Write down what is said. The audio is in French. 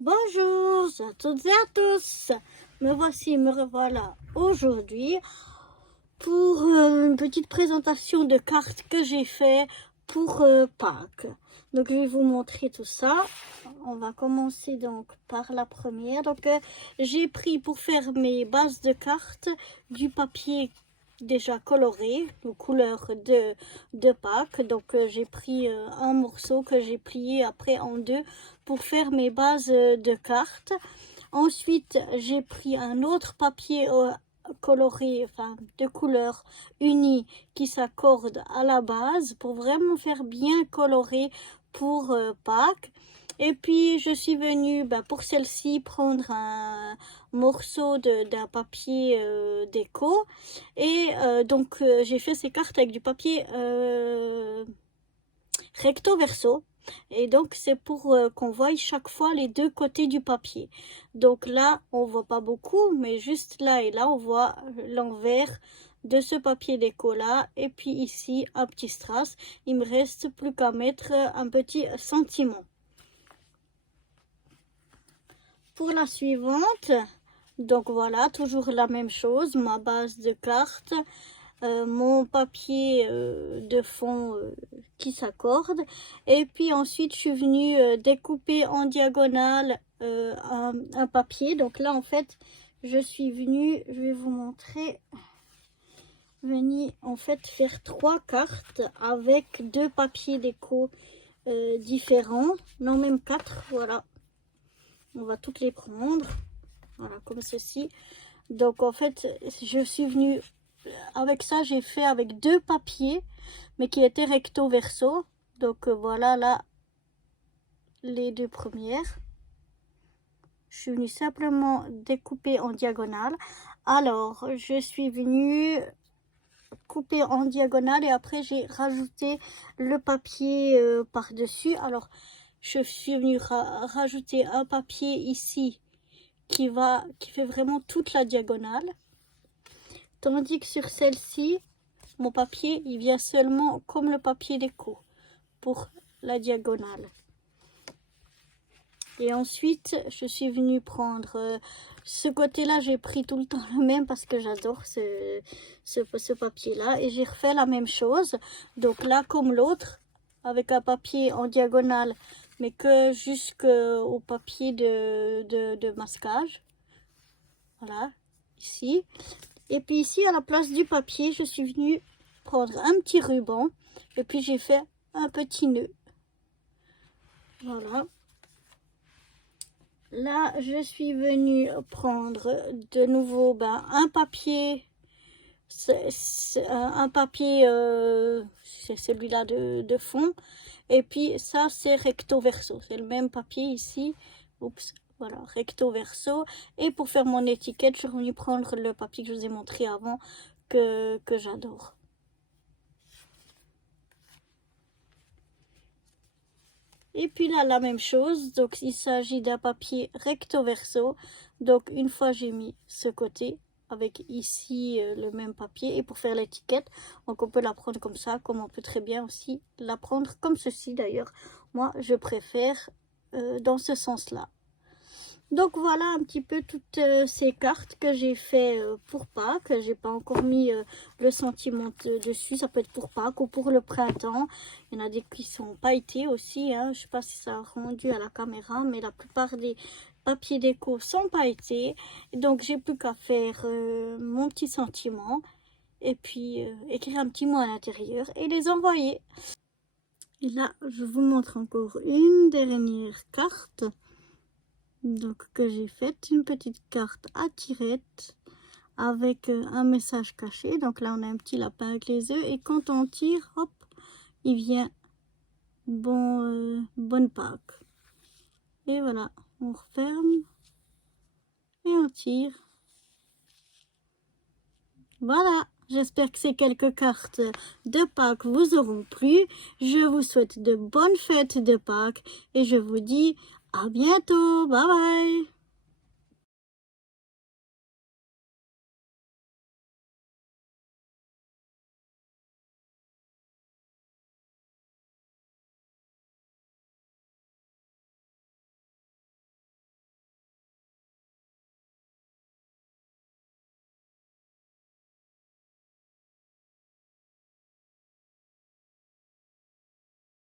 Bonjour à toutes et à tous, me revoilà aujourd'hui pour une petite présentation de cartes que j'ai fait pour Pâques. Donc je vais vous montrer tout ça. On va commencer donc par la première. Donc j'ai pris pour faire mes bases de cartes du papier déjà coloré, de couleur de Pâques. Donc j'ai pris un morceau que j'ai plié après en deux pour faire mes bases de cartes. Ensuite j'ai pris un autre papier coloré, enfin de couleurs unies qui s'accordent à la base pour vraiment faire bien coloré pour Pâques. Et puis je suis venue pour celle-ci prendre un morceau d'un papier déco et donc j'ai fait ces cartes avec du papier recto verso. Et donc c'est pour qu'on voie chaque fois les deux côtés du papier. Donc là on voit pas beaucoup, mais juste là et là on voit l'envers de ce papier déco là. Et puis ici un petit strass. Il me reste plus qu'à mettre un petit sentiment. Pour la suivante, donc voilà, toujours la même chose, ma base de cartes. Mon papier de fond qui s'accorde, et puis ensuite je suis venue découper en diagonale un papier. Donc là en fait je suis venue, je vais vous montrer, venir en fait faire 3 cartes avec 2 papiers déco différents, non même 4, voilà. On va toutes les prendre, voilà, comme ceci. Donc en fait je suis venue avec ça, j'ai fait avec 2 papiers mais qui étaient recto verso. Donc voilà là les 2 premières. Je suis venue simplement découper en diagonale. Alors je suis venue couper en diagonale et après j'ai rajouté le papier par dessus. Alors je suis venue rajouter un papier ici qui fait vraiment toute la diagonale, tandis que sur celle-ci mon papier il vient seulement comme le papier déco pour la diagonale. Et ensuite je suis venue prendre ce côté là, j'ai pris tout le temps le même parce que j'adore ce papier là, et j'ai refait la même chose. Donc là comme l'autre, avec un papier en diagonale mais que jusqu'au papier de masquage, voilà, ici. Et puis ici à la place du papier je suis venue prendre un petit ruban et puis j'ai fait un petit nœud, voilà. Là je suis venue prendre de nouveau un papier, c'est celui-là de fond, et puis ça c'est recto verso, c'est le même papier ici. Oups, voilà, recto verso. Et pour faire mon étiquette je suis venue prendre le papier que je vous ai montré avant, que j'adore. Et puis là la même chose, donc il s'agit d'un papier recto verso. Donc une fois j'ai mis ce côté avec ici le même papier, et pour faire l'étiquette, donc on peut la prendre comme ça, comme on peut très bien aussi la prendre comme ceci. D'ailleurs moi je préfère dans ce sens là. Donc voilà un petit peu toutes ces cartes que j'ai fait pour Pâques. J'ai pas encore mis le sentiment dessus, ça peut être pour Pâques ou pour le printemps. Il y en a des qui sont pailletés aussi, hein. Je sais pas si ça a rendu à la caméra, mais la plupart des papiers déco sont pailletés. Donc j'ai plus qu'à faire mon petit sentiment et puis écrire un petit mot à l'intérieur et les envoyer. Et là je vous montre encore une dernière carte. Donc que j'ai fait une petite carte à tirettes avec un message caché. Donc là on a un petit lapin avec les œufs, et quand on tire, hop, il vient bonne Pâques. Et voilà, on referme et on tire. Voilà, j'espère que ces quelques cartes de Pâques vous auront plu. Je vous souhaite de bonnes fêtes de Pâques et je vous dis à bientôt. Bye bye.